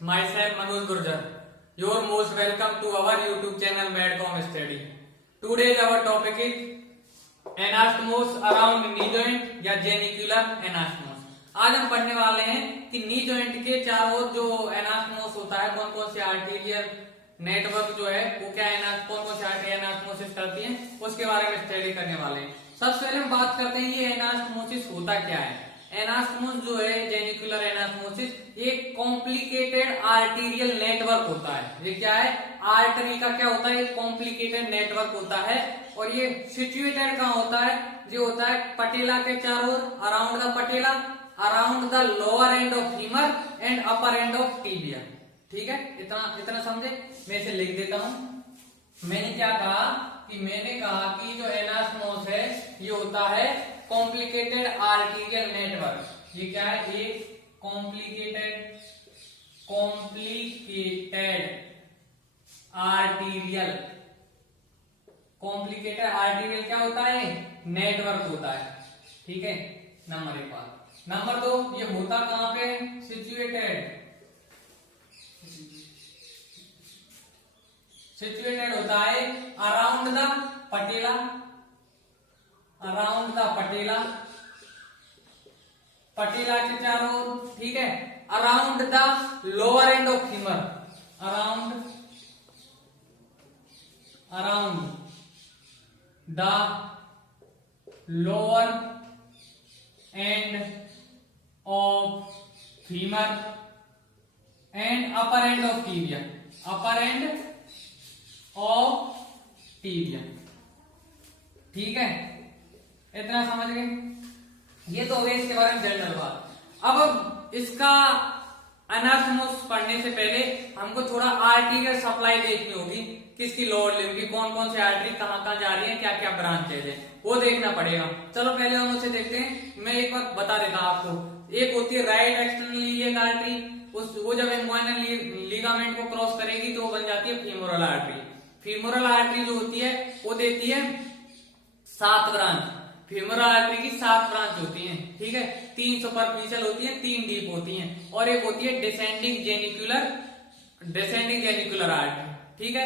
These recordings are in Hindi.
myself Manoj Gurjar. You're most welcome to our YouTube channel Medcom Study. Today our topic is anastomosis around knee joint या जेनिकुलर एनास्टोमोस। आज हम पढ़ने वाले हैं कि नी जॉइंट के चारों ओर जो एनास्टोमोस होता है, कौन कौन से आर्टीरियल नेटवर्क जो है वो क्या कौन कौन से आर्टरी एनास्टोमोसिस करती हैं, उसके बारे में स्टडी करने वाले हैं। सबसे पहले हम बात करते हैं ये एनास्टोमोसिस होता क्या है। एनास्टोमोस जो है जेनिकुलर एनास्टोमोसिस एक कॉम्प्लिकेटेड आर्टीरियल नेटवर्क होता है। ये क्या है, आर्टरी का क्या होता है, एक कॉम्प्लिकेटेड नेटवर्क होता है और ये सिचुएटेड कहाँ होता है, जो होता है पटेला के चारों ओर, around the patella, around the lower end of femur and upper end of tibia. ठीक है, इतना इतना समझे। मैं इसे लिख देता हूं। मैंने क्या कहा कि जो एनास्टोमोस है ये होता है कॉम्प्लिकेटेड आर्टीरियल नेटवर्क। ये क्या है, एक कॉम्प्लिकेटेड आर्टीरियल क्या होता है, नेटवर्क होता है। ठीक है, नंबर एक बात। नंबर दो, ये होता कहां पे, सिचुएटेड होता है अराउंड द पटेला, पटेला के चारों ओर। ठीक है, around the lower end of femur, around the lower end of femur and upper end of tibia, ठीक है, इतना समझ गए। ये तो हो गई इसके बारे में जनरल बात। अब इसका एनास्टोमोस पढ़ने से पहले हमको थोड़ा आर्टरियल सप्लाई देखनी होगी, किसकी लोअर लिम्ब की, कौन कौन सी आर्टरी कहाँ कहाँ जा रही है, क्या क्या ब्रांचेज है, वो देखना पड़ेगा। चलो पहले हम उसे देखते हैं। मैं एक बार बता देता हूं आपको। एक होती है राइट एक्सटर्नल इलियक आर्टरी, वो जब इंग्वाइनल लिगामेंट को क्रॉस करेगी तो वो बन जाती है फीमोरल आर्टरी। फीमोरल आर्टरी जो होती है वो देती है 7 ब्रांच। फीमोरल आर्टरी की 7 ब्रांच होती हैं। ठीक है, 3 सुपरफिशियल होती हैं, 3 डीप होती हैं और एक होती है डिसेंडिंग जेनिकुलर आर्टरी। ठीक है,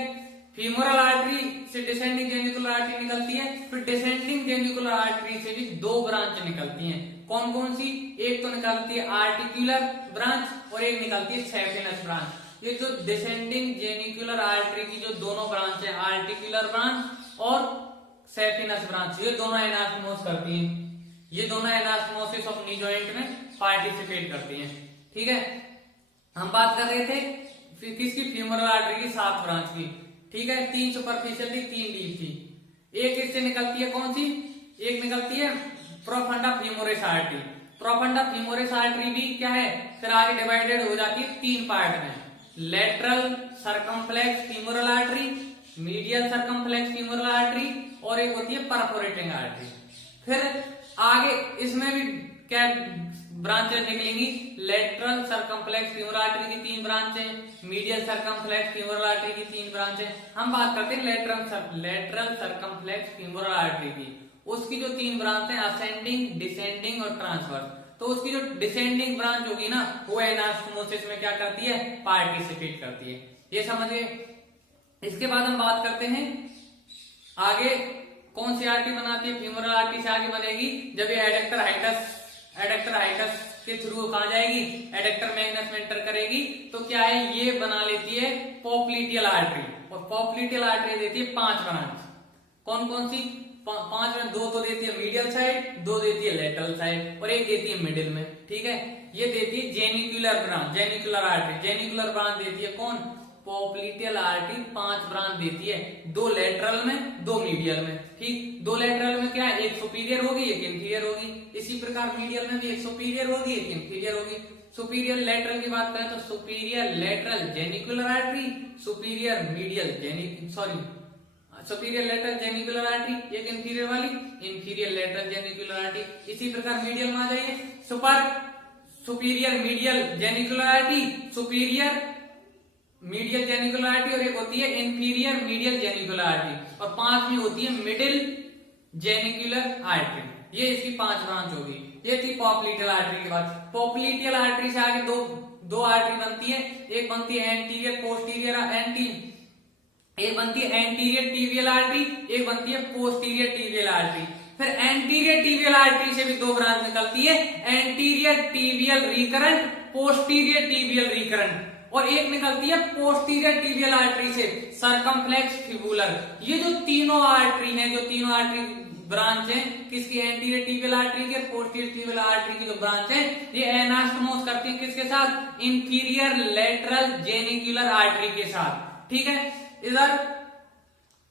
फीमोरल आर्टरी से डिसेंडिंग जेनिकुलर आर्टरी निकलती है, फिर डिसेंडिंग जेनिकुलर आर्टरी से भी 2 ब्रांच निकलती हैं। कौन कौन सी, एक तो निकलती है आर्टिकुलर ब्रांच और एक निकलती है सैफिनस ब्रांच। ये जो डिसेंडिंग जेनिकुलर आर्टरी की जो दोनों ब्रांच है, आर्टिकुलर ब्रांच और सैफिनस ब्रांच, ये दोनों एनास्टोमोस करती हैं। ये दोनों एनास्टोमोसिस ऑफ नी जॉइंट में पार्टिसिपेट करती हैं। ठीक है, हम बात कर रहे थे किसकी, फीमोरल आर्टरी की 7 ब्रांच की। ठीक है, 3 सुपरफिशियल थी, 3 डीप थी। एक इससे निकलती है कौन सी, एक निकलती है profunda femoris artery. Profunda femoris artery भी क्या है, फिर आगे डिवाइडेड हो जाती है 3 पार्ट में, lateral circumflex femoral artery, medial circumflex femoral artery और एक होती है परफोरेटिंग आर्टरी। फिर आगे इसमें भी क्या ब्रांचेस निकलेंगी, लेटरल सर्कमफ्लेक्स फीमोरल आर्टरी की 3 ब्रांच है, मीडियल सर्कमफ्लेक्स फीमोरल आर्टरी की 3 ब्रांच है। हम बात करते हैं लेटरल सर्कमफ्लेक्स फीमोरल आर्टरी की। उसकी जो 3 ब्रांच है, असेंडिंग, डिसेंडिंग और ट्रांसवर्स। तो उसकी जो डिसेंडिंग ब्रांच होगी ना, वो एनास्टोमोसिस में क्या करती है, पार्टिसिपेट करती है। ये समझिए। इसके बाद हम बात करते हैं आगे कौन सी आर्टरी बनाती है, फीमोरल आर्टरी से आगे बनेगी जब ये एडेक्टर हाइटस के थ्रू कहा जाएगी, एडेक्टर मैग्नस में एंटर करेगी तो क्या है, ये बना लेती है पोप्लिटियल आर्टरी। और पोप्लिटियल आर्टरी देती है 5 ब्रांच। कौन कौन सी, 5 में 2 तो देती है मीडियल साइड, 2 देती है लेटरल साइड और एक देती है मिडिल में। ठीक है, ये देती है genicular branch, genicular artery. Genicular branch देती है कौन, पोप्लिटियल आर्टरी 5 ब्रांच देती है, 2 लेटरल में, 2 मीडियल में। ठीक, 2 लेटरल में क्या, एक सुपीरियर होगी, एक इंफीरियर होगी। इसी प्रकार मीडियल में भी एक सुपीरियर होगी, एक इंफीरियर होगी। सुपीरियर लेटरल की बात करें तो superior lateral genicular artery, superior lateral genicular artery, एक इंफीरियर वाली इंफीरियर लेटरल जेनिकुलर आर्टरी। इसी प्रकार मीडियल में आ जाइए, superior medial genicular artery, superior medial genicular artery और एक होती है इंफीरियर मीडियल जेनिकुलर आर्टरी और 5वीं होती है मिडिल जेनिकुलर आर्टरी। ये इसकी 5 ब्रांच होगी। ये थी पॉप्लिटियल आर्टरी की बात। पॉप्लिटियल आर्टरी से आगे दो आर्टरी बनती है, एक बनती है एंटीरियर पोस्टीरियर एक बनती है एंटीरियर टिबियल आर्टरी, एक बनती है पोस्टीरियर टिबियल आर्टरी। फिर एंटीरियर टिबियल आर्टरी से भी दो ब्रांच निकलती है, anterior tibial recurrent, posterior tibial recurrent, और एक निकलती है पोस्टीरियर टिबियल आर्टरी से सर्कमफ्लेक्स फिबुलर। ये जो तीनों आर्टरी हैं, जो तीनों आर्टरी ब्रांच है किसकी, एंटीरियर टिबियल आर्टरी के, पोस्टीरियर टिबियल आर्टरी की जो ब्रांच है ये एनास्टोमोस करती है किसके साथ, इंफीरियर लेटरल जेनिकुलर आर्टरी के साथ। ठीक है, इधर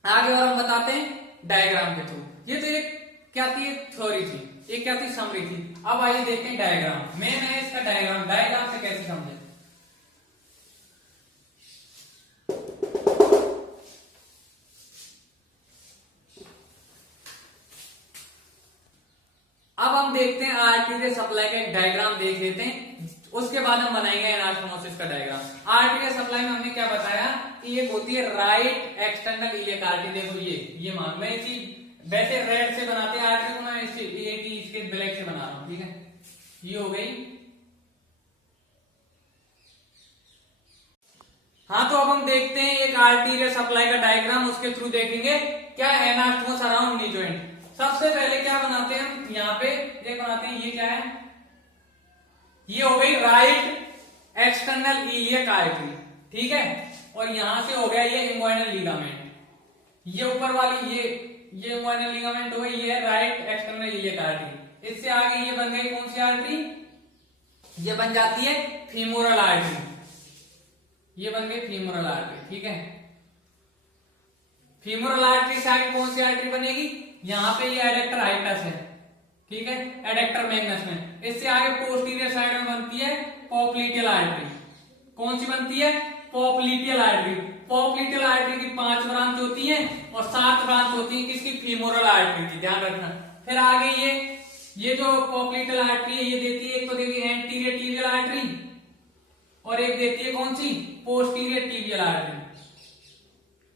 आगे और हम बताते हैं डायग्राम के थ्रू। ये तो एक क्या थी, थ्योरी थी, एक क्या थी, समरी थी। अब आइए देखते हैं डायग्राम। मेन है इसका डायग्राम से कैसे समझे। अब हम देखते हैं आर्टेरियल सप्लाई का एक डायग्राम देख लेते हैं, उसके बाद हम बनाएंगे एनास्टोमोसिस का डायग्राम। आर्टेरियल सप्लाई में हमने क्या बताया कि एक होती है राइट एक्सटर्नल इलियक आर्टरी। देखो ये मान मैं इसी वैसे रेड से बनाते हैं आर्टरी को, मैं इसके ब्लैक से बना रहा हूं। ठीक है, ये हो गई। हाँ, तो अब हम देखते हैं एक आर्टेरियल सप्लाई का डायग्राम, उसके थ्रू देखेंगे क्या एनास्टोमोस अराउंड नी जॉइंट। सबसे पहले क्या बनाते हैं हम, यहाँ पे ये बनाते हैं, ये क्या है, ये हो गई राइट एक्सटर्नल इलियक आर्टरी। ठीक है, और यहां से हो गया ये इंग्वाइनल लिगामेंट, ये ऊपर वाली ये इंग्वाइनल लिगामेंट हो गई, ये राइट एक्सटर्नल इलियक आर्टरी। इससे आगे ये बन गई कौन सी आर्टरी, ये बन जाती है फीमोरल आर्टरी, ये बन गई फीमोरल आर्टरी। ठीक है, फीमोरल आर्टरी से आगे कौन सी आर्टरी बनेगी, यहाँ पे ये एडेक्टर हाइटस है। ठीक है, एडेक्टर मैग्नस में। इससे आगे पोस्टीरियर साइड में बनती है पॉप्लिटियल आर्टरी। कौन सी बनती है, पॉप्लिटियल आर्टरी। पॉप्लिटियल आर्टरी की 5 ब्रांच होती हैं और 7 ब्रांच होती है किसकी, फीमोरल आर्टरी की, ध्यान रखना। फिर आगे ये जो पॉप्लिटियल आर्टरी है ये देती है, एक तो देती है एंटीरियर टिबियल आर्टरी और एक देती है कौन सी, पोस्टीरियर टिबियल आर्टरी।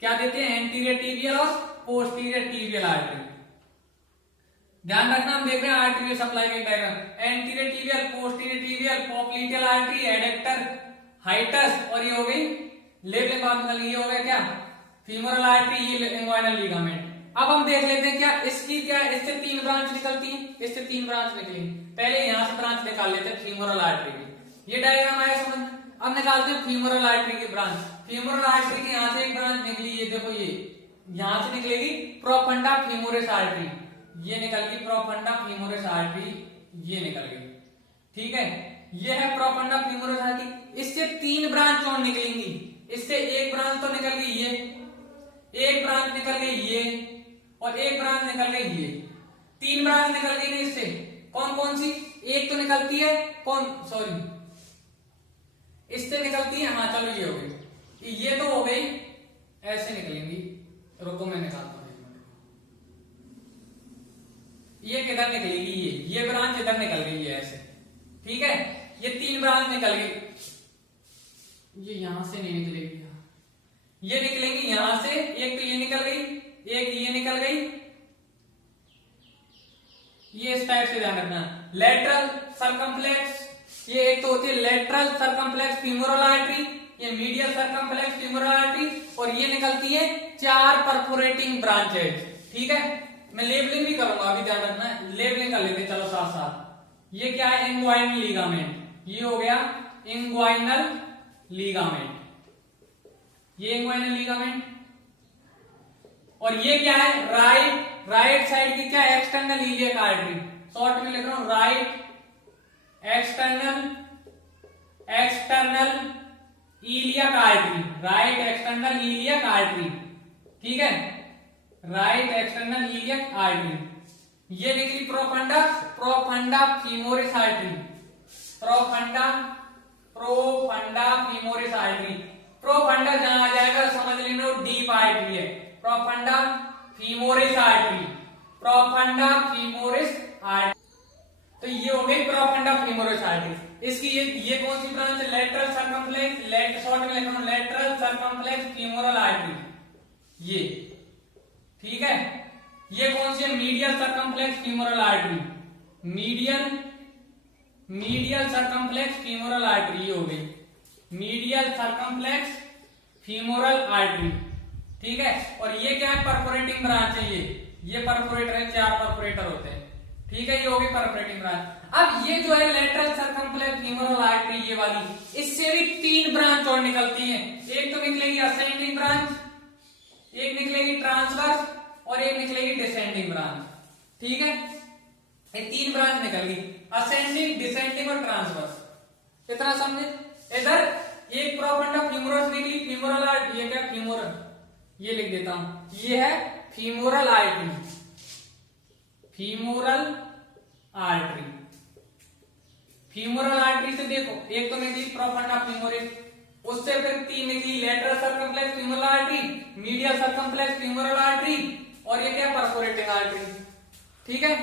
क्या देते हैं, एंटीरियर टिबियल और पोस्टीरियर टिबियल आर्टरी। ध्यान रखना, हम देख रहे हैं आर्टरी सप्लाई के diagram, anterior tibial, posterior tibial, popliteal artery, adductor hiatus, और ये हो गई लेवलिंग बात, ये हो गया क्या, फीमोरल आर्टरी, ये इंग्वाइनल लिगामेंट। अब हम देख लेते हैं क्या इसकी, क्या इससे 3 ब्रांच निकलती है, इससे 3 ब्रांच निकलेंगी। पहले यहां से ब्रांच निकाल लेते हैं फीमोरल आर्टरी की। ये डायग्राम आया समझ। अब निकालते हैं फीमोरल आर्टरी की ब्रांच। फीमोरल आर्टरी की यहां से एक ब्रांच निकली, ये देखो, ये यहां से निकलेगी प्रोफंडा फीमोरिस आर्टरी, ये निकल गई प्रोफंडा फीमोरिस आर्टरी, ये निकल गई। ठीक है, ये है प्रोफंडा फीमोरिस आर्टरी। इससे 3 ब्रांच और निकलेंगी, इससे एक ब्रांच तो निकल गई ये, एक ब्रांच निकल गई ये, और एक ब्रांच निकल गई ये। 3 ब्रांच निकल गई ना इससे, कौन कौन सी, एक तो निकलती है इससे निकलती है, हाँ चलो ये हो गई, ये तो हो गई, ऐसे निकलेंगी। रुको मैं निकालता हूं, ये किधर निकलेगी, ये ब्रांच इधर निकल गई है ऐसे। ठीक है, ये 3 ब्रांच निकल गई, ये यहां से नहीं निकलेगी, ये निकलेंगी यहां से, एक तो ये निकल गई, एक ये निकल गई, ये इस टाइप से ध्यान रखना। लेटरल सर्कमफ्लेक्स, ये एक तो होती है लेटरल सर्कमफ्लेक्स फीमोरल आर्टरी, ये मीडियल सर्कमफ्लेक्स फीमोरल आर्टरी, और ये निकलती है 4 परफोरेटिंग ब्रांचेज। ठीक है, मैं लेबलिंग भी करूंगा, अभी ध्यान रखना, लेबलिंग कर लेते चलो साथ साथ। ये क्या है, इंग्वाइनल लिगामेंट, ये हो गया इंग्वाइनल लिगामेंट, ये इंग्वाइनल लिगामेंट, और ये क्या है, राइट साइड की क्या, एक्सटर्नल इलियक आर्टरी, शॉर्ट में लिख रहा हूं, right external iliac artery, right external iliac artery. ठीक है, राइट एक्सटर्नल इलियक आर्टरी। ये निकली profunda femoris artery, profunda femoris artery. Profunda जहां आ जाएगा समझ लेना डीप आर्टरी है, profunda femoris artery, profunda femoris artery. तो ये हो गई प्रोफंडा फीमोरिस आर्टरी। इसकी ये कौन सी ब्रांच है, लेटरल सर्कमफ्लेक्स, शॉर्ट में लिख रहा हूं लेटरल सर्कमफ्लेक्स फीमोरल आर्टरी, ये। ठीक है, ये कौन सी है, medial circumflex femoral artery, medial circumflex femoral artery, ये हो गई। Medial circumflex femoral artery. ठीक है, और ये क्या है, परफोरेटिंग ब्रांच है। ये परफोरेटर है, 4 परफोरेटर होते हैं। ठीक है, ये होगी परफोरेटिंग ब्रांच। अब ये जो है लेटरल सर्कमफ्लेक्स फीमोरल आर्टरी, ये वाली, इससे भी 3 ब्रांच और निकलती हैं। एक तो निकलेगी असेंडिंग ब्रांच, एक निकलेगी ट्रांसवर्स, और एक निकलेगी डिसेंडिंग ब्रांच। ठीक है, ये 3 ब्रांच निकल गई, असेंडिंग, डिसेंडिंग और ट्रांसवर्स। इतना समझे। इधर एक प्रोफंडा फीमोरस निकली, फीमोरल आर्टरी, ये क्या फीमोरल, ये लिख देता हूं, ये है femoral artery, femoral artery. Femoral artery से देखो, एक तो निकली प्रोफंडा फीमोरिस, उससे फिर 3 निकली lateral circumflex femoral artery, medial circumflex femoral artery, और ये क्या परफोरेटिंग आर्टरी। ठीक है,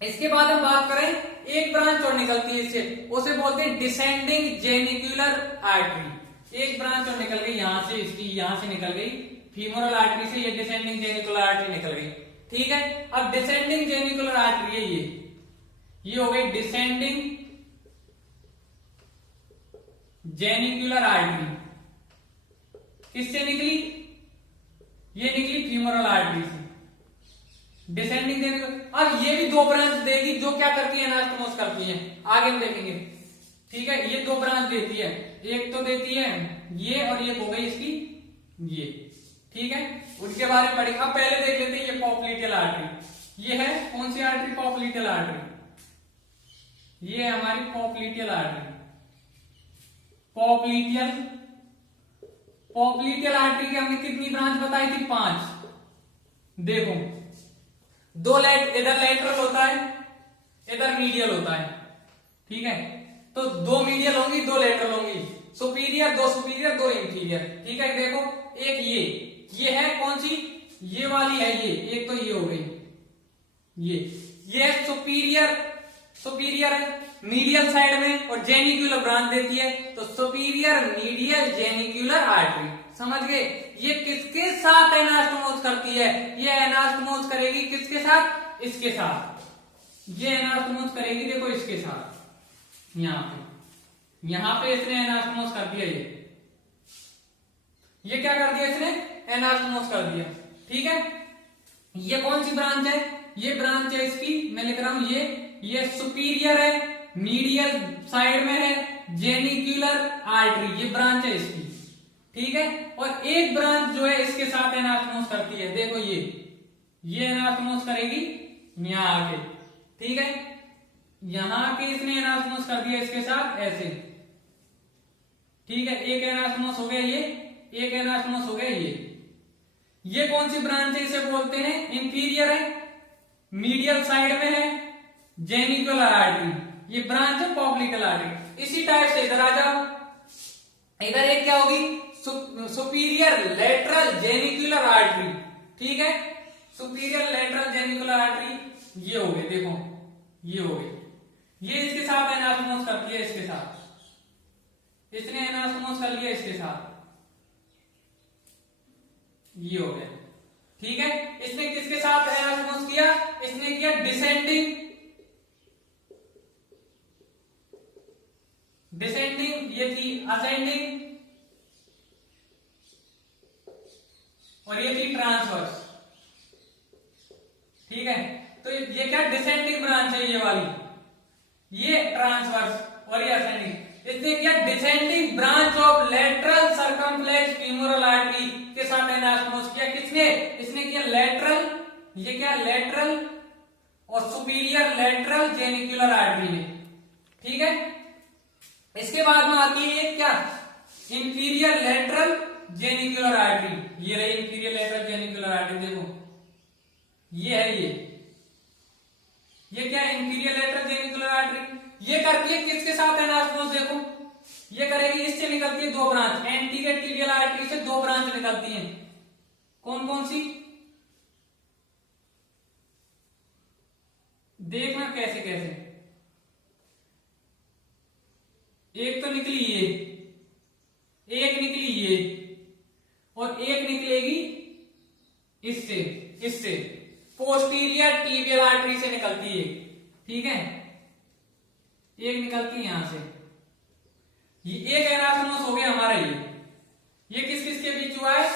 इसके बाद हम बात करें, एक ब्रांच और निकलती है इससे, उसे बोलते हैं डिसेंडिंग जेनिक्युलर आर्टरी। एक ब्रांच और निकल गई यहां से, इसकी यहां से निकल गई फीमोरल आर्टरी से, ये डिसेंडिंग जेनिकुलर आर्टरी निकल गई। ठीक है, अब डिसेंडिंग जेनिकुलर आर्टरी है ये हो गई डिसेंडिंग जेनिकुलर आर्टरी। किससे निकली, ये निकली फीमोरल आर्टरी से, डिसेंडिंग जेनिकुलर। अब ये भी 2 ब्रांच देगी, जो क्या करती है, एनास्टोमोस करती है, आगे हम देखेंगे। ठीक है, ये 2 ब्रांच देती है, एक तो देती है ये, और ये हो गई इसकी ये। ठीक है, उनके बारे में पढ़ेंगे। अब पहले देख लेते हैं ये पॉप्लिटियल आर्टरी। ये है कौन सी आर्टरी, पॉप्लिटियल आर्टरी। ये है हमारी पॉप्लिटियल आर्टरी। पॉप्लिटियल आर्टरी की हमने कितनी ब्रांच बताई थी, 5। देखो, 2 इधर लेटरल होता है, इधर मीडियल होता है। ठीक है, तो 2 मीडियल होंगी, 2 लेटरल होंगी, सुपीरियर 2 सुपीरियर 2 इंफीरियर। ठीक है, देखो एक ये है कौन सी, ये वाली है, ये एक तो ये हो गई, ये सुपीरियर है मीडियल साइड में, और जेनिक्युलर ब्रांच देती है, तो सुपीरियर मीडियल जेनिक्युलर आर्टरी। समझ गए, ये किसके साथ एनास्टोमोस करती है, ये एनास्टोमोस करेगी किसके साथ, इसके साथ, ये एनास्टोमोस करेगी, देखो इसके साथ, यहां पे इसने एनास्टोमोस कर दिया, ये क्या कर दिया इसने, एनास्टोमोस कर दिया। ठीक है, ये कौन सी ब्रांच है, ये ब्रांच है इसकी, मैं लिख रहा हूं ये सुपीरियर है, मीडियल साइड में है जेनिक्युलर आर्टरी, ये ब्रांच है इसकी। ठीक है, और एक ब्रांच जो है इसके साथ एनास्टोमोस करती है, देखो ये एनास्टोमोस करेगी यहां आके। ठीक है, यहां आके इसने एनास्टोमोस कर दिया इसके साथ ऐसे। ठीक है, एक एनास्टोमोस हो गया ये, एक एनास्टोमोस हो गया ये कौन सी ब्रांच है, इसे बोलते हैं इंफीरियर है, मीडियल साइड में है जेनिकुलर आर्टरी, ये ब्रांच है पॉप्लिटियल आर्टरी। इसी टाइप से इधर आ जाओ, इधर एक क्या होगी, सुपीरियर लेटरल जेनिकुलर आर्टरी। ठीक है, सुपीरियर लेटरल जेनिकुलर आर्टरी ये हो गई, देखो ये हो गई, ये इसके साथ एनास्टोमोस करती है, इसके साथ इसने एनास्टोमोस कर लिया, इसके साथ ये हो गया। ठीक है, इसने किसके साथ एनास्टोमोस किया, इसने किया डिसेंडिंग, ये थी असेंडिंग, और ये थी ट्रांसवर्स। ठीक है, तो ये क्या डिसेंडिंग ब्रांच है, ये वाली, ये ट्रांसवर्स और ये असेंडिंग। इसने क्या descending branch of lateral circumflex femoral artery के साथ एनास्टोमोस किया, किसने, इसने किया लेटरल, ये क्या लेटरल और सुपीरियर लेटरल जेनिकुलर आर्टरी में। ठीक है, इसके बाद में आती है क्या, इंफीरियर लेटरल जेनिकुलर आर्टरी, ये रही इंफीरियर लेटरल जेनिकुलर आर्टरी, देखो ये है ये क्या है, इंफीरियर लेटरल जेनिकुलर आर्टरी। ये करती है किसके साथ एनास्टोमोस, देखो ये करेगी, इससे निकलती है 2 ब्रांच, एंटीरियर टिबियल आर्टरी से 2 ब्रांच निकलती हैं, कौन कौन सी, देखना कैसे कैसे। एक तो निकली ये, एक निकली ये, और एक निकलेगी इससे पोस्टीरियर टिबियल आर्टरी से निकलती है। ठीक है, एक निकलती है यहां से, ये एक एनास्टोमोस हो गया हमारा। ये किस किस के बीच हुआ है?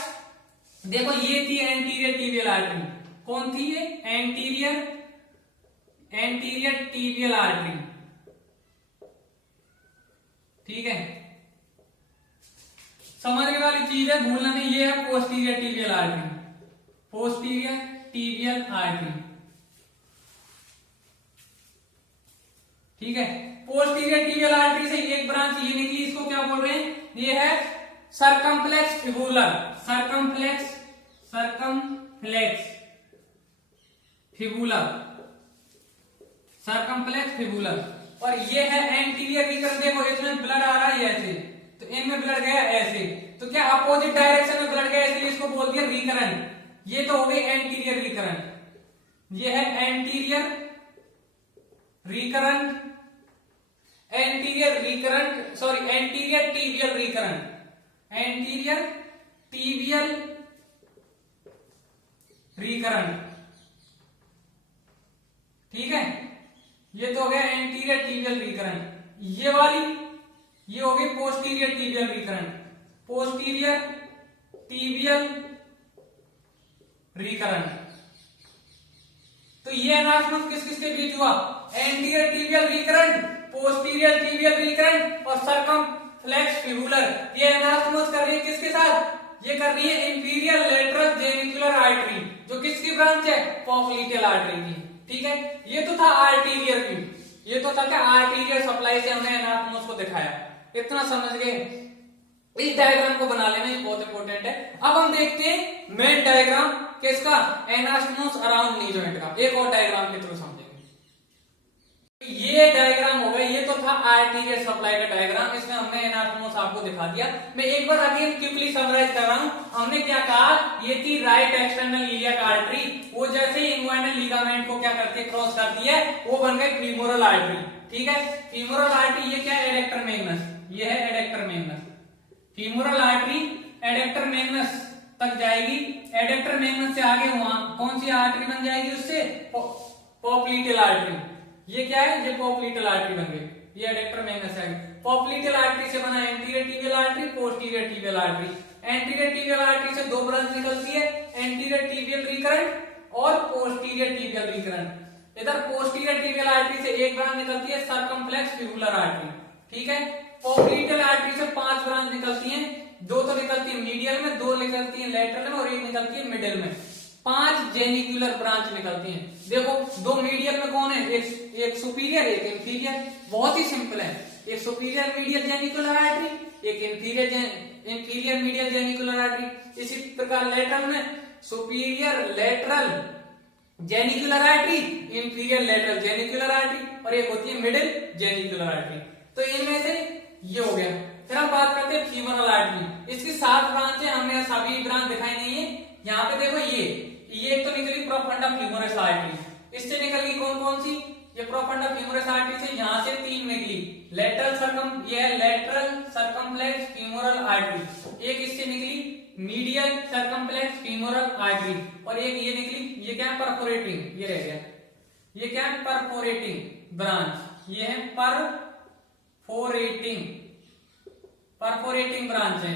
देखो ये थी एंटीरियर टिबियल आर्टरी। कौन थी ये? Anterior tibial artery. ठीक है, समझने वाली चीज है, भूलना नहीं। ये है posterior tibial artery, posterior tibial artery. ठीक है, पोस्टीरियर टिबियल आर्टरी से एक ब्रांच ये निकली, इसको क्या बोल रहे हैं? ये है circumflex fibular, circumflex fibular, circumflex fibular. और ये है एंटीरियर रिकरेंट। देखो इसमें ब्लड आ रहा है ऐसे, तो इनमें ब्लड गया ऐसे, तो क्या अपोजिट डायरेक्शन में ब्लड गया, इसलिए इसको बोल दिया रिकरेंट। ये तो हो गई एंटीरियर रिकरेंट। ये है anterior recurrent, anterior recurrent, sorry anterior tibial recurrent, anterior tibial recurrent. ठीक है, ये तो हो गया एंटीरियर टिबियल रिकरेंट। ये वाली ये हो गई posterior tibial recurrent, posterior tibial recurrent. तो ये एनास्टोमोस किस किस के बीच हुआ? Anterior tibial recurrent, posterior tibial recurrent और सर्कमफ्लेक्स फिबुलर। ये एनास्टोमोस कर रही है किसके साथ? ये कर रही है इंफीरियर लेटरल जेनिकुलर आर्टरी, जो किसकी ब्रांच है? पॉप्लिटेल आर्टरी की। ठीक है, ये तो था आर्टीरियर की, ये तो था क्या? आर्टीरियर सप्लाई से हमने एनास्टोमोस को दिखाया। इतना समझ गए? इस डायग्राम को बना लेना, ये बहुत इंपॉर्टेंट है। अब हम देखते हैं मेन डायग्राम किसका? एनास्टोमोस अराउंड नी जॉइंट का। एक और डायग्राम के थ्रू समझेंगे। ये डायग्राम हो गया, ये तो था आर्टीरियर सप्लाई का डायग्राम, इसमें हमने एनास्टोमोस आपको दिखा दिया। मैं एक बार अगेन क्विकली समराइज कर रहा हूं। हमने क्या कहा? ये थी राइट एक्सटर्नल इलियक आर्टरी, वो जैसे ही इंग्वाइनल लिगामेंट को क्या करती है? क्रॉस करती है, वो बन गई फीमोरल आर्टरी। ठीक है, फीमोरल आर्टरी ये क्या है? एडेक्टर मैग्नस, ये है adductor Magnus. Femoral artery adductor Magnus तक जाएगी, एडेक्टर मैग्नस से आगे वहां कौन सी आर्टरी बन जाएगी? उससे पॉप्लिटेल आर्टरी। ये क्या है? ये पॉप्लिटेल आर्टरी बन गई, ये एडेक्टर मैग्नस है। पॉप्लिटेल आर्टरी से बना anterior tibial artery, posterior tibial artery. Anterior tibial artery से दो ब्रांच निकलती है, एंटीरियर टिबियल रिकरेंट और पोस्टीरियर टिबियल रिकरेंट। इधर पोस्टीरियर टिबियल आर्टरी से एक ब्रांच निकलती है, सर्कम्फ्लेक्स फिबुलर आर्टरी। ठीक है, पॉप्लिटेल आर्टरी से 5 ब्रांच निकलती हैं, 2 तो निकलती है मीडियल में, 2 निकलती है लेटरल में और 1 निकलती है मिडिल में। 5 जेनिकुलर ब्रांच निकलती हैं। देखो 2 मीडियल में कौन है? एक सुपीरियर, एक इंफीरियर। बहुत ही सिंपल है, एक सुपीरियर मीडियल जेनिकुलर आर्टरी, एक इंफीरियर मीडियल जेनिकुलर आर्टरी। इसी प्रकार लेटरल में superior lateral genicular artery, inferior lateral genicular artery और एक होती है मिडिल जेनिकुलर आर्टरी। तो इनमें से ये हो गया। फिर हम बात करते हैं फीमोरल आर्टरी। इसकी 7 ब्रांच है, हमने सभी ब्रांच दिखाई नहीं है। यहाँ पे देखो ये तो निकली प्रोफंडा फीमोरस आर्टरी, इससे निकल गई कौन कौन सी? ये प्रोफंडा फीमोरस आर्टरी से यहाँ से 3 निकली, लेटरल सर्कमफ्लेक्स फीमोरल आर्टरी। एक इससे निकली मीडियल सर्कमफ्लेक्स फीमोरल आर्टरी और एक ये निकली, ये क्या है? परफोरेटिंग, ये रह गया। ये क्या है? परफोरेटिंग ब्रांच, ये है परफोरेटिंग ब्रांच है।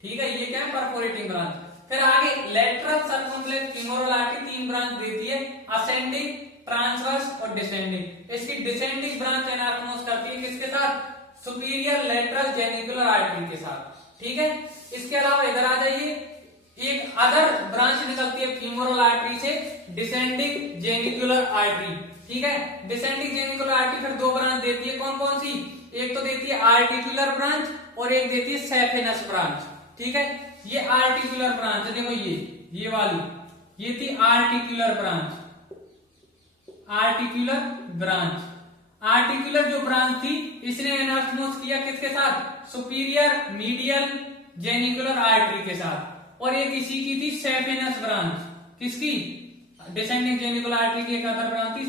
ठीक है, ये क्या है? Perforating branch. फिर आगे lateral circumflex femoral artery 3 branch देती है, असेंडिंग, ट्रांसवर्स और डिसेंडिंग। इसकी डिसेंडिंग ब्रांच एनास्टोमोस करती है किसके साथ? सुपीरियर लेटरल जेनिकुलर आर्टरी के साथ। ठीक है, इसके अलावा इधर आ जाइए, एक अदर ब्रांच निकलती है फीमोरल आर्टरी से, डिसेंडिंग जेनिकुलर आर्टरी। ठीक है, डिसेंडिंग जेनिकुलर आर्टरी फिर 2 ब्रांच देती है, कौन कौन सी? एक तो देती है आर्टिकुलर ब्रांच और एक देती है सेफेनस ब्रांच। ठीक है, ये आर्टिकुलर ब्रांच, देखो ये वाली, ये थी आर्टिकुलर ब्रांच। आर्टिकुलर जो ब्रांच थी, इसने एनास्टोमोस किया किसके साथ? सुपीरियर मीडियल जेनिकुलर आर्टरी के साथ। और एक इसी की थी सेफेनस ब्रांच, किसकी? डिसेंडिंग जेनिकुलर आर्टरी की एक अदर ब्रांच थी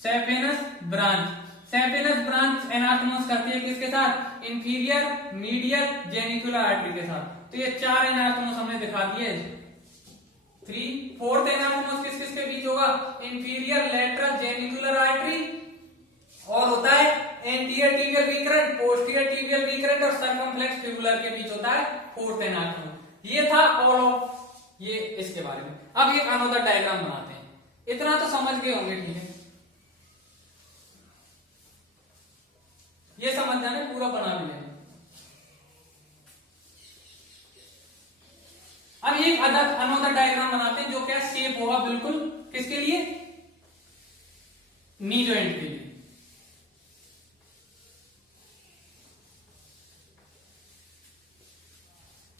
सेफेनस ब्रांच। सेफेनस ब्रांच एनास्टोमोस करती है किसके साथ? इंफीरियर मीडियल जेनिकुलर आर्टरी के साथ। तो ये 4 एनास्टोमोस हमने दिखा दिए। 4th एनास्टोमोस किस किस के बीच होगा? इंफीरियर लेटरल जेनिकुलर आर्टरी, और होता है एंटीरियर टिबियल वीकरेंट, पोस्टीरियर टिबियल वीकरेंट और सर्कमफ्लेक्स फिबुलर के बीच होता है फोर्थ एनाटोमी। ये था ऑल ऑफ ये इसके बारे में। अब एक अनोदर डायग्राम बनाते हैं। इतना तो समझ गए होंगे, ठीक है, ये समझ जाने, पूरा बना भी लेना। अब एक अनोदर डायग्राम बनाते हैं जो क्या शेप होगा बिल्कुल किसके लिए, नी जॉइंट के लिए।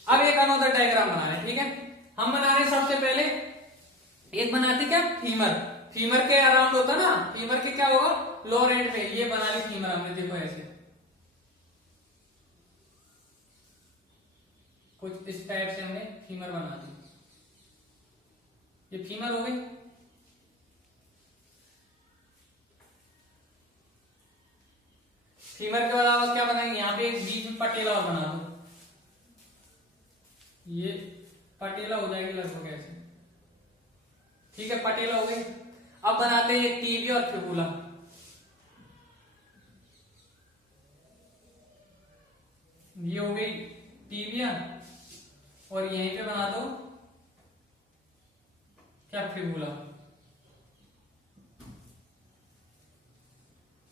अब एक अनोदर डायग्राम बना रहे हैं, ठीक है। हम बना रहे हैं सबसे पहले एक बनाते क्या फीमर, फीमर के अराउंड होता ना, फीमर के क्या होगा लोअर एंड पे, ये बना ली फीमर हमने, देखो ऐसे कुछ इस टाइप से हमने फीमर बना दी, ये फीमर हो गई। फीमर के अलावा क्या बनाएंगे, यहाँ पे एक बीच में पटेला बना दो, ये पटेला हो जाएगी लगभग ऐसे, ठीक है, पटेला हो गई। अब बनाते हैं टीबिया और फिबुला, ये हो गई टीबिया और यहीं पे बना दो क्या फिबुला,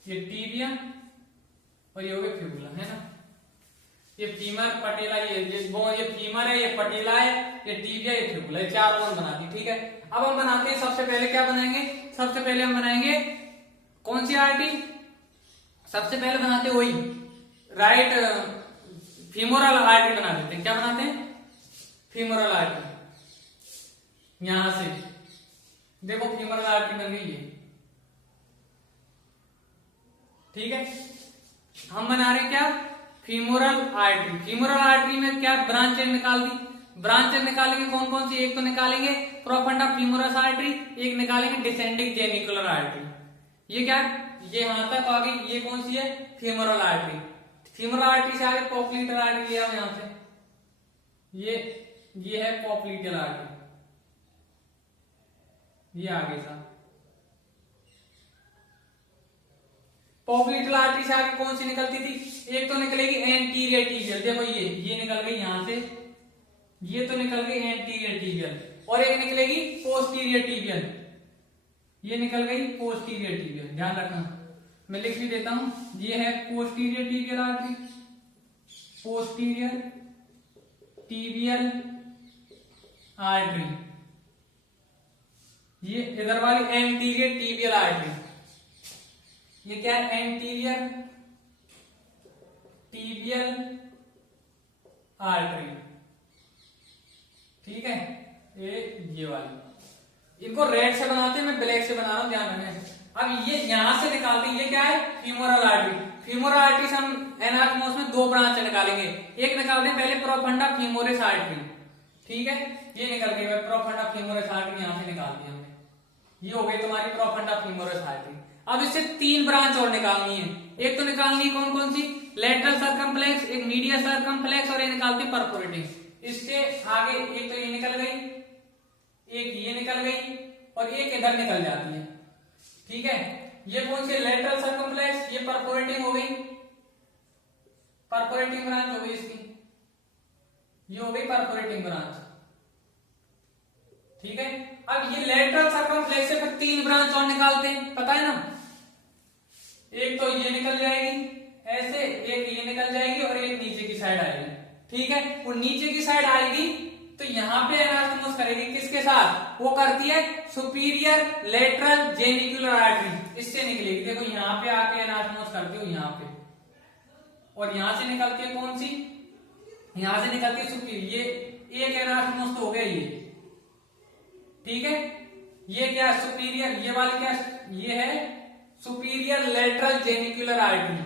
ये टीबिया और ये हो गया फिबुला, है ना। ये फीमर पटेला, ये फीमर है, ये पटेला है, ये टीबिया, ये फिबुला, ये चार बोन बना दी, ठीक है। अब हम बनाते हैं सबसे पहले क्या बनाएंगे, सबसे पहले हम बनाएंगे कौन सी आर्टरी, सबसे पहले बनाते वही राइट फीमोरल आर्टरी बना देते हैं। क्या बनाते हैं, फीमोरल आर्टरी। यहां से देखो फीमोरल आर्टरी बन गई है, ठीक है। हम बना रहे क्या फीमोरल आर्टरी। फीमोरल आर्टरी में क्या ब्रांचेज निकाल दी, ब्रांचेज निकालेंगे कौन कौन सी, एक तो निकालेंगे प्रोफंडा फीमोरस आर्टरी, एक निकालेंगे डिसेंडिंग जेनिकुलर आर्टरी। ये क्या, ये यहां तक आ गई, ये कौन सी है फीमोरल आर्टरी। फीमोरल आर्टरी से आगे पॉप्लिटर आर्टरी लिया यहां से, ये है पॉप्लिटर आर्टरी, ये आगे था। पॉप्लिटर आर्टरी से आगे कौन सी निकलती थी, एक तो निकलेगी एंटीरियर टिबियल, देखो ये निकल गई यहां से, ये तो निकल गई एंटीरियर टिबियल, और एक निकलेगी पोस्टीरियर टिबियल, ये निकल गई पोस्टीरियर टिबियल, ध्यान रखना, मैं लिख भी देता हूं, ये है posterior tibial artery, posterior tibial artery, ये इधर वाली एंटीरियर टिबियल आर्टरी, ये क्या है एंटीरियर टिबियल आर्टरी, ठीक है। ये वाली, इनको रेड से बनाते हैं, मैं ब्लैक से बना रहा हूं, ध्यान रखना। अब ये यहां से निकालते हैं, ये क्या है फीमोरल आर्टरी। फीमोरल आर्टरी से हम एनाटोमोस में दो ब्रांच निकालेंगे, एक निकालते हैं पहले प्रोफंडा फीमोरिस आर्टरी, ठीक है, ये निकल गई प्रोफंडा फीमोरिस आर्टरी, यहां से निकाल दी हमने, ये हो गई तुम्हारी प्रोफंडा फीमोरिस आर्टरी। अब इससे तीन ब्रांच और निकालनी है, एक तो निकालनी है कौन कौन सी, लेटरल सर्कमफ्लेक्स, एक मीडियल सर्कमफ्लेक्स और एक निकालते हैं परफोरेटिंग। इससे आगे एक तो ये निकल गई, एक ये निकल गई और एक इधर निकल जाती है, ठीक है। ये कौन सी लेटरल सर्कमफ्लेक्स, ये परफोरेटिंग हो गई, परफोरेटिंग ब्रांच हो गई इसकी, ये हो गई परफोरेटिंग ब्रांच, ठीक है। अब ये लेटरल सर्कमफ्लेक्स से फिर तीन ब्रांच और निकालते हैं, पता है ना, एक तो ये निकल जाएगी ऐसे, एक ये निकल जाएगी और एक नीचे की साइड आएगी, ठीक है। वो नीचे की साइड आएगी तो यहाँ पे एनास्टोमोस करेगी किसके साथ, वो करती है सुपीरियर लेटरल जेनिकुलर आर्टरी, इससे निकलेगी, देखो यहाँ पे आके एनास्टोमोस करती हो यहाँ पे, और यहां से निकलती है कौन सी, यहां से निकलती है सुपीरियर, ये एक एनास्टोमोस तो हो गया ये, ठीक है। ये क्या सुपीरियर, ये वाली क्या, ये है सुपीरियर लेटरल जेनिकुलर आर्टरी,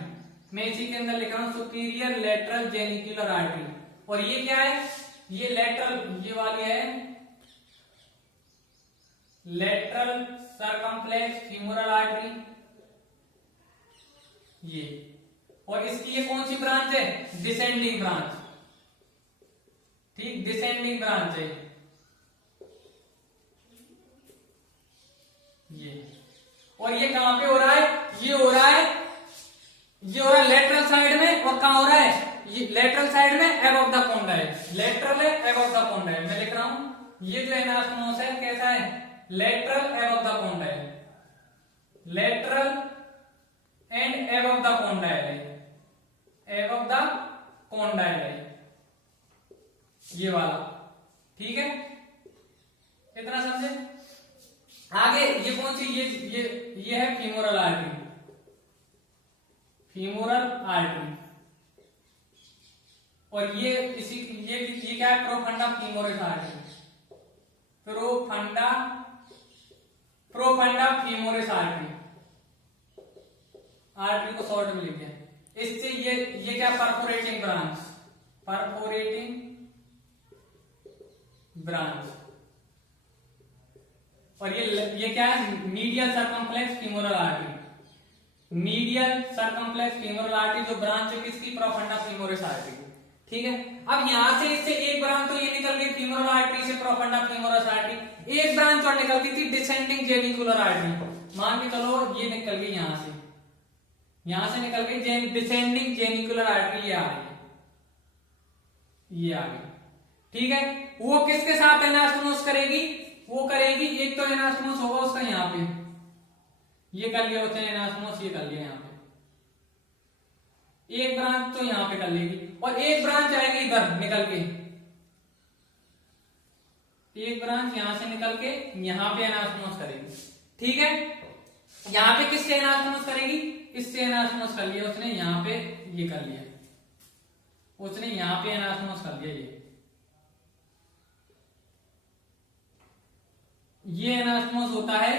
मैं इसी के अंदर लिख रहा हूं सुपीरियर लेटरल जेनिकुलर आर्टरी, और ये क्या है, ये लेटरल, ये वाली है लेटरल सर्कमफ्लेक्स फीमोरल आर्टरी, ये, और इसकी ये कौन सी ब्रांच है, डिसेंडिंग ब्रांच, ठीक, डिसेंडिंग ब्रांच है ये, और ये कहां पे हो रहा है, ये हो रहा है ये हो रहा है लेटरल साइड में, और कहां हो रहा है, ये लेटरल साइड में एबव द कॉन्डाइल, लेटरल है एबव द कॉन्डाइल। मैं लिख रहा हूं, ये जो एनास्टोमोस है कैसा है, lateral above the condyle, lateral and above the condyle है, एबव द कॉन्डाइल है ये वाला। ठीक है, इतना समझे। आगे ये कौन सी, ये है फीमोरल आर्टरी, फीमोरल आर्टरी, और ये इसी ये क्या है, profunda femoris artery, profunda femoris artery, artery को शॉर्ट में लिख दिया। इससे ये क्या, परफोरेटिंग ब्रांच, परफोरेटिंग ब्रांच, और ये क्या है, medial circumflex femoral artery, medial circumflex femoral artery जो ब्रांच है किसकी, प्रोफंडा फीमोरिस आर्टरी। ठीक है, अब यहां से इससे एक ब्रांच तो ये निकल गई फीमोरल आर्टरी से प्रोफंडा फीमोरिस आर्टरी, एक ब्रांच और निकलती थी डिसेंडिंग जेनिकुलर आर्टरी, मान के चलो ये निकल गई यहां से निकल गई डिसेंडिंग जेनिकुलर आर्टरी, ये आ गई। ठीक है, वो किसके साथ एनास्टोमोस करेगी, वो करेगी, एक तो एनास्टोमोस होगा उसका यहाँ पे, ये कर लिया उसने एनास्टोमोस, ये कर लिया यहाँ पे, एक ब्रांच तो यहाँ पे कर लेगी, और एक ब्रांच आएगी इधर निकल के, एक ब्रांच यहां से निकल के यहाँ पे एनास्टोमोस करेगी। ठीक है, यहाँ पे किससे एनास्टोमोस करेगी, इससे एनास्टोमोस कर लिया उसने, यहाँ पे ये कर लिया उसने, यहाँ पे एनास्टोमोस कर लिया, ये एनास्टोमोस होता है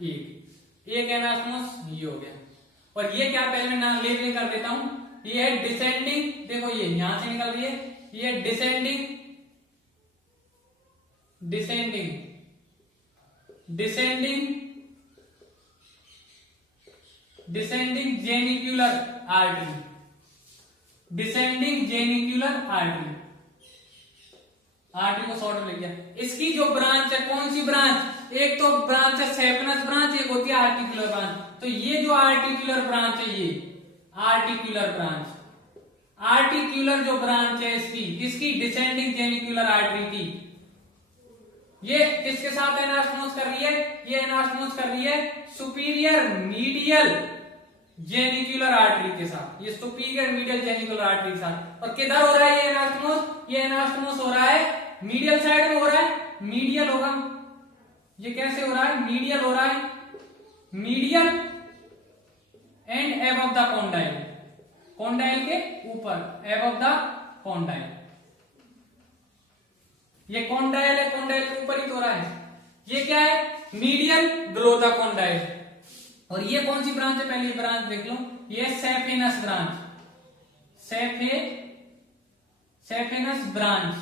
एक एनास्टोमोस ये हो गया, और ये क्या, पहले मैं नाम लेबलिंग कर देता हूं, ये है डिसेंडिंग, देखो ये यहां से निकल रही है, ये descending genicular artery, descending genicular artery, artery को शॉर्ट में लिख दिया। इसकी जो ब्रांच है, कौन सी ब्रांच, एक तो ब्रांच है सेफनस ब्रांच, एक होती है आर्टिकुलर ब्रांच। तो ये जो आर्टिकुलर ब्रांच है, ये आर्टिकुलर ब्रांच, आर्टिकुलर जो ब्रांच है इसकी डिसेंडिंग जेनिकुलर आर्टरी थी, ये किसके साथ एनास्टोमोस कर रही है, ये एनास्टोमोस कर रही है सुपीरियर मीडियल जेनिकुलर आर्टरी के साथ, ये सुपीरियर मीडियल जेनिकुलर आर्टरी के साथ। और किधर हो रहा है ये एनास्टोमोस, ये एनास्टोमोस हो रहा है मीडियल साइड में हो रहा है, मीडियल होगा, ये कैसे हो रहा है, मीडियल हो रहा है, medial and above the condyle, condyle के ऊपर, एबव द कॉन्डाइल, ये कॉन्डाइल है, कॉन्डाइल के ऊपर ही तो हो रहा है। ये क्या है, मीडियल बिलो द कॉन्डाइल। और ये कौन सी ब्रांच है, पहले ये ब्रांच देख लो, ये saphenous branch, saphenous branch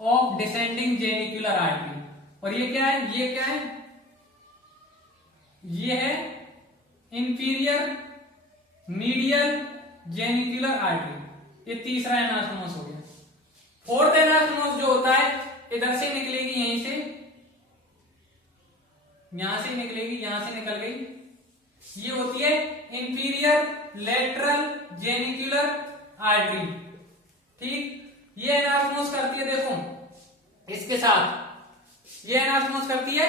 of descending genicular artery. और ये क्या है, ये क्या है, ये है इंफीरियर मीडियल जेनिकुलर आर्टरी, ये तीसरा एनास्टोमोस हो गया। फोर्थ एनास्टोमोस जो होता है, इधर से निकलेगी, यहीं से, यहां से निकलेगी, यहां से निकल गई, ये होती है इंफीरियर लेटरल जेनिकुलर आर्टरी। ठीक, ये एनास्टोमोस करती है, देखो इसके साथ ये एनास्टोमोस करती है,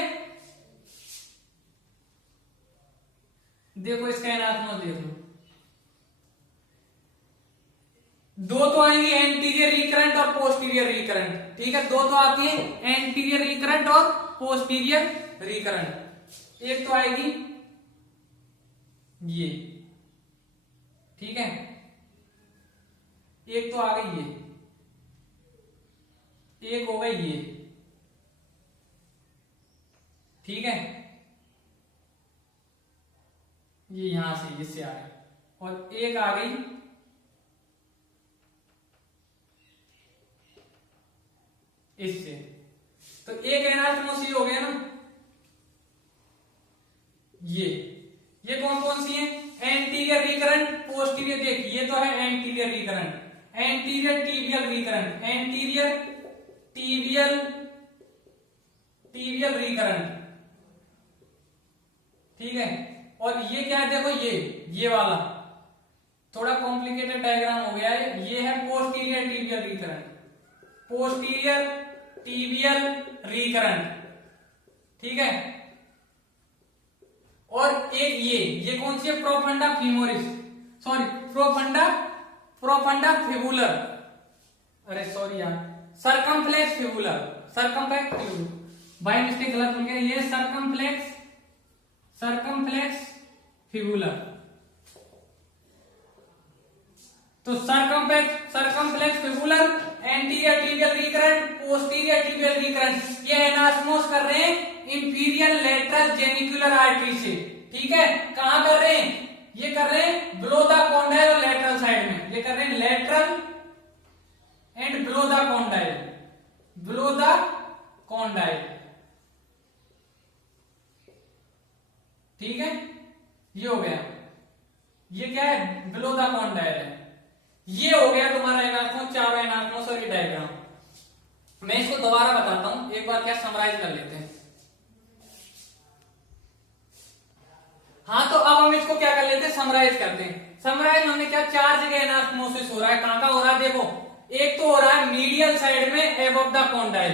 देखो इसका एनास्टोमोस देख लो, दो तो आएंगे एंटीरियर रिकरेंट और पोस्टीरियर रिकरेंट। ठीक है, दो तो आती है एंटीरियर रिकरेंट और पोस्टीरियर रिकरेंट, एक तो आएगी ये, ठीक है, एक तो आ गई ये, एक हो गई ये, ठीक है, ये यहां से इससे आ गई, और एक आ गई इससे। तो एक एनास्टोमोस ये हो गया ना, ये कौन कौन सी है, एंटीरियर रिकरेंट, पोस्टीरियर, देखिए ये तो है anterior recurrent, anterior tibial recurrent, anterior tibial recurrent, ठीक है। और ये क्या है, देखो ये वाला थोड़ा कॉम्प्लिकेटेड डायग्राम हो गया है। ये है posterior tibial recurrent, posterior tibial recurrent, ठीक है। और एक ये कौन सी है, profunda femoris, sorry profunda fibular, अरे सॉरी यार, circumflex fibular, circumflex fibular, by mistake गलत बोल गया, ये सरकमफ्लेक्स फिबुलर। तो circumflex fibular, anterior tibial recurrent, posterior tibial recurrent, ये एनास्मोस कर रहे हैं इंफीरियर लेटरल जेनिकुलर आर्टरी से, ठीक है। कहां कर रहे हैं, ये कर रहे हैं बिलो द कॉन्डाइल और लेटरल साइड में, ये कर रहे हैं lateral and below the condyle, below the condyle, ठीक है। ये हो गया, ये क्या है, बिलो द कॉन्डाइल है। ये हो गया तुम्हारा एनास्मोस, चारों एनास्मोस और ये डायग्राम। मैं इसको दोबारा बताता हूं, एक बार क्या समराइज कर लेते हैं। हाँ, तो अब हम इसको क्या कर लेते हैं, समराइज करते हैं। समराइज हमने क्या, चार जगह एनास्मोसिस हो रहा है, कहां हो रहा है, देखो एक तो हो रहा है मीडियल साइड में above the condyle,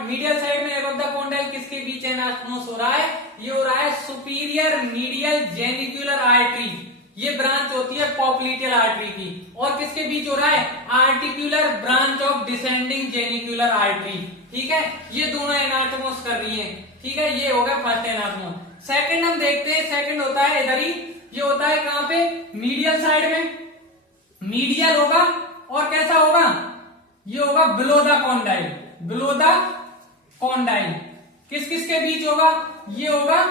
medial side में एबव द कॉन्डाइल किसके बीच एनास्मोस हो रहा है, ये हो रहा है सुपीरियर मीडियल जेनिकुलर आर्टरी, ये ब्रांच होती है पॉप्लिटियल आर्टरी की, और किसके बीच हो रहा है, articular branch of descending genicular artery, ठीक है। ये दोनों एनास्मोस कर रही है, ठीक है। ये हो गया फर्स्ट एनास्मोस। सेकंड हम देखते हैं, सेकंड होता है इधर ही, ये होता है कहां पे, मीडियल साइड में, मीडियल होगा और कैसा होगा, ये होगा below the condyle, below the condyle, किस किस के बीच होगा, ये होगा,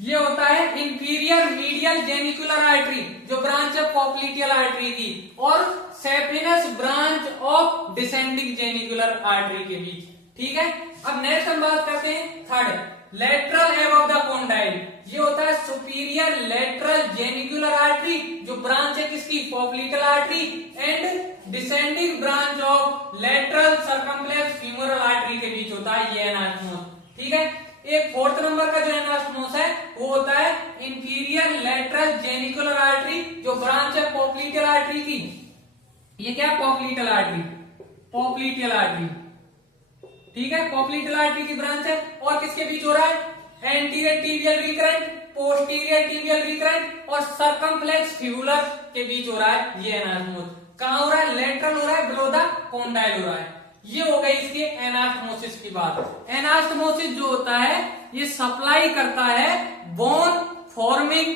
ये होता है इंफीरियर मीडियल जेनिकुलर आर्टरी, जो ब्रांच है पॉप्लिटियल आर्टरी की, और saphenous branch of descending genicular artery के बीच, ठीक है। अब नेक्स्ट हम बात करते हैं third, lateral above the condyle, ये होता है सुपीरियर लेटरल जेनिकुलर आर्टरी, जो ब्रांच है किसकी, popliteal artery, and descending branch of lateral circumflex femoral artery के बीच होता है ये एनास्मोस, ठीक है। एक फोर्थ नंबर का जो एनास्मोस है वो होता है इंफीरियर लेटरल जेनिकुलर आर्टरी, जो ब्रांच है पॉप्लिटियल आर्टरी की, ये क्या, पॉप्लिटियल आर्टरी, पॉप्लिटियल आर्टरी, ठीक है, पॉप्लिटियल आर्टरी की ब्रांच है। और किसके बीच हो रहा है, anterior tibial recurrent, posterior tibial recurrent और सर्कमफ्लेक्स फिबुलर के बीच हो रहा है ये एनास्मोस। कहां हो रहा है, लेटरल हो रहा है, बिलो द कॉन्डाइल हो रहा है। ये हो गई इसकी एनास्मोसिस की बात। एनास्मोसिस जो होता है ये सप्लाई करता है बोन फॉर्मिंग,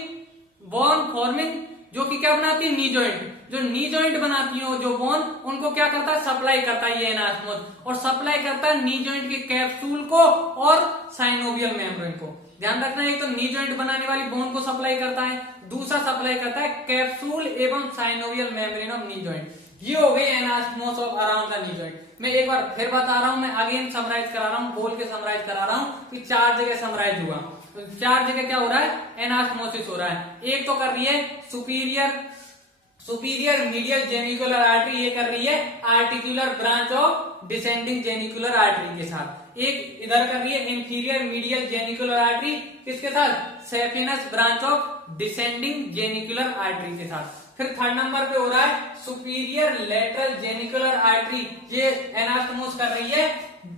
जो कि क्या बनाती है, नी जॉइंट, जो नी जॉइंट बनाती है जो बोन, उनको क्या करता है, सप्लाई करता है ये एनास्मोस, और सप्लाई करता है नी जॉइंट के कैप्सूल को और साइनोवियल मेम्ब्रेन को। ध्यान रखना, एक तो नी जॉइंट बनाने वाली बोन को सप्लाई करता है, दूसरा सप्लाई करता है कैप्सूल एवं synovial membrane of knee joint. ये हो गई anastomosis of around the knee joint. मैं एक बार फिर बता रहा हूं, मैं अगेन समराइज करा रहा हूं, बोल के समराइज करा रहा हूं कि चार जगह समराइज हुआ। तो चार जगह क्या हो रहा है, एनास्मोसिस हो रहा है। एक तो कर रही है सुपीरियर मीडियल जेनिकुलर आर्टरी, ये कर रही है articular branch of descending genicular artery के साथ। एक इधर कर रही है इंफीरियर मीडियल जेनिकुलर आर्टरी, किसके साथ, saphenous branch of descending genicular artery के साथ। फिर थर्ड नंबर पे हो रहा है सुपीरियर लेटरल जेनिकुलर आर्टरी, ये एनास्मोस कर रही है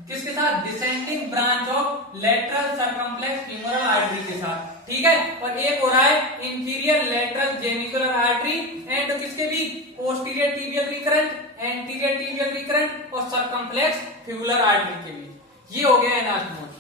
किसके साथ, descending branch of lateral circumflex femoral artery के साथ, ठीक है। और एक हो रहा है inferior lateral genicular artery and किसके भी, posterior tibial recurrent, anterior tibial recurrent और सर्कमफ्लेक्स फिबुलर आर्टरी के बीच। ये हो गया एनास्मोस।